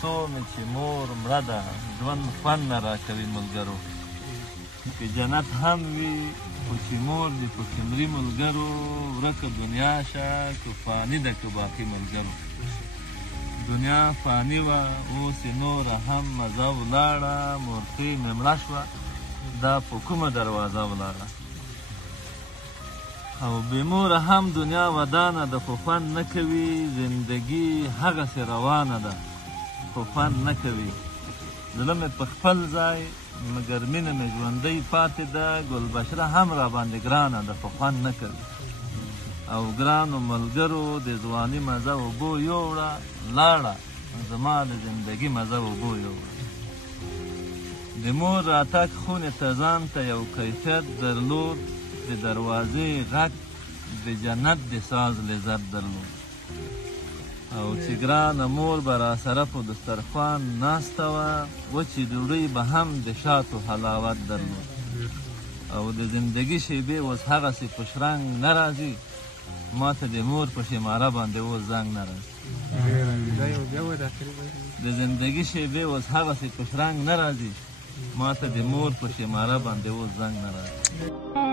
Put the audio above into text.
څو مې چې مور مړه ده ژوند خوند نه راکوي ملګرو که جنت هم وي خو چې مور دې پکې مري ملګرو ورکه دنیا شه که فاني ده که باقي ملګرو دنیا فاني وه اوس یې نوره هم مزه ولاړه مورکۍ مې مړه شوه دا په کومه دروازه ولاړه او بې موره هم دنیا ودانه ده خو خوند نه کوي زندګي هغسې روانه ده خو خوند نه کوي زړه مې په خپل ځای مګر مینه مې ژوندۍ پاتې ده ګلبشره هم راباندې ګرانه ده خو خوند نه کوي او ګرانو ملګرو د ځواني مزه اوبو یوړه لاړه زما د زندګي مزه اوبو یوړه د مور راتګ خونې ته ځان ته یو کیفیت درلود د دروازې غږ د جنت د ساز لذت درلود او چې ګرانه مور به راسره په دسترخوان ناسته وه وچې ډوډۍ به هم د شاتو حلاوت درلود او د زندګي شیبې اوس هغسې په شرنګ نه راځي ما ته د مور په شماره باندې اوس زنګ نه راځي د زندګي شیبې اوس هغسې په شرنګ نه راځي ما ته د مور په شماره باندې اوس زنګ نه راځي